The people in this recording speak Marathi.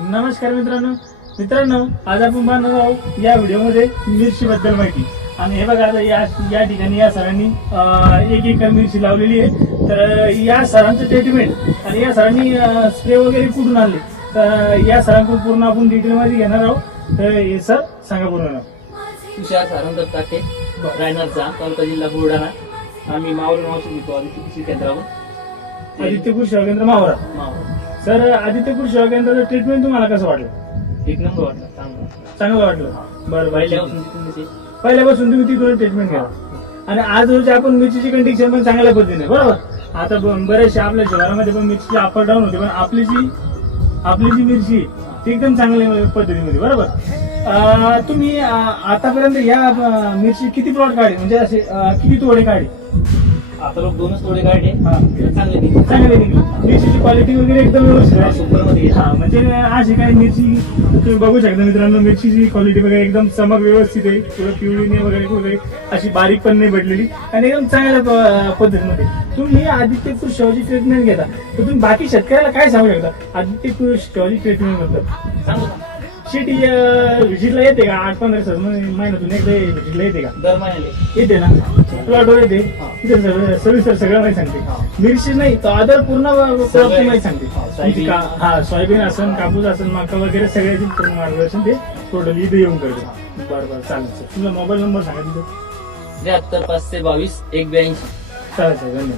नमस्कार मित्रांनो आज आपण पाहणार आहोत या व्हिडिओमध्ये मिरची बद्दल माहिती। आणि हे बघा आता या ठिकाणी या सरांनी 1 एकर मिरची लावलेली आहे। तर या सरांचं ट्रीटमेंट आणि या सरांनी स्प्रे वगैरे कुठून आणले तर या सरांकडून पूर्ण आपण डिटेल मध्ये घेणार आहोत। तर हे सर सांगा पूर्ण नाव। तुषार सारंग दत्ताटे, रायनरचा, तालुका जिल्हा बुलढाणा। आम्ही मावळ औषध विकतो आदित्य कृषी केंद्रावर। आदित्य कृषी सेवा केंद्र मावळा। सर आदित्य कृषी सेवा केंद्राचं ट्रीटमेंट तुम्हाला कसं वाटलं? एक नंबर वाटलं, चांगलं वाटलं। बरं, पहिल्यापासून तुम्ही तिथून ट्रीटमेंट घ्या। आणि आज रोजी आपण मिरचीची कंडिशन पण चांगल्या पद्धतीने बरोबर। आता बरेचशे आपल्या शहरामध्ये पण मिरची अप डाऊन होते, पण आपली जी मिरची ती एकदम चांगल्या पद्धतीमध्ये बरोबर। तुम्ही आतापर्यंत या मिरची किती प्लॉट काढले, म्हणजे असे किती तोडे काढले? आता लोक 2च तोडे काढले, चांगले निघले। मिरचीची क्वालिटी वगैरे एकदम व्यवस्थित आहे, सुपर मध्ये। म्हणजे अशी काही मिरची तुम्ही बघू शकता मित्रांनो, मिरचीची क्वालिटी वगैरे एकदम चमक व्यवस्थित आहे, थोडं पिवळी वगैरे अशी बारीक पण नाही पडलेली आणि एकदम चांगल्या पद्धतीमध्ये। तुम्ही आदित्य कृषी सेवाची ट्रीटमेंट घेता तर तुम्ही बाकी शेतकऱ्याला काय सांगू शकता आदित्य कृषी सेवाची ट्रीटमेंट बद्दल? सांगू शेती व्हिजिटला येते का? 8-15 महिन्यातून एकदा व्हिजिटला येते का? दर महिन्याला येते ना, प्लॉटवर येते तिथे सविस्तर सगळं माहिती सांगते। मिरची नाही तर अदर पूर्ण प्लॉटची माहिती सांगते। सोयाबीन असेल, कापूस असेल, मका वगैरे सगळ्याची पूर्ण मार्गदर्शन ते टोटली इथे येऊन करते। बरं चालेल सर, तुमचा मोबाईल नंबर सांगा तिथं। 73 522 182। चालेल सर, धन्यवाद।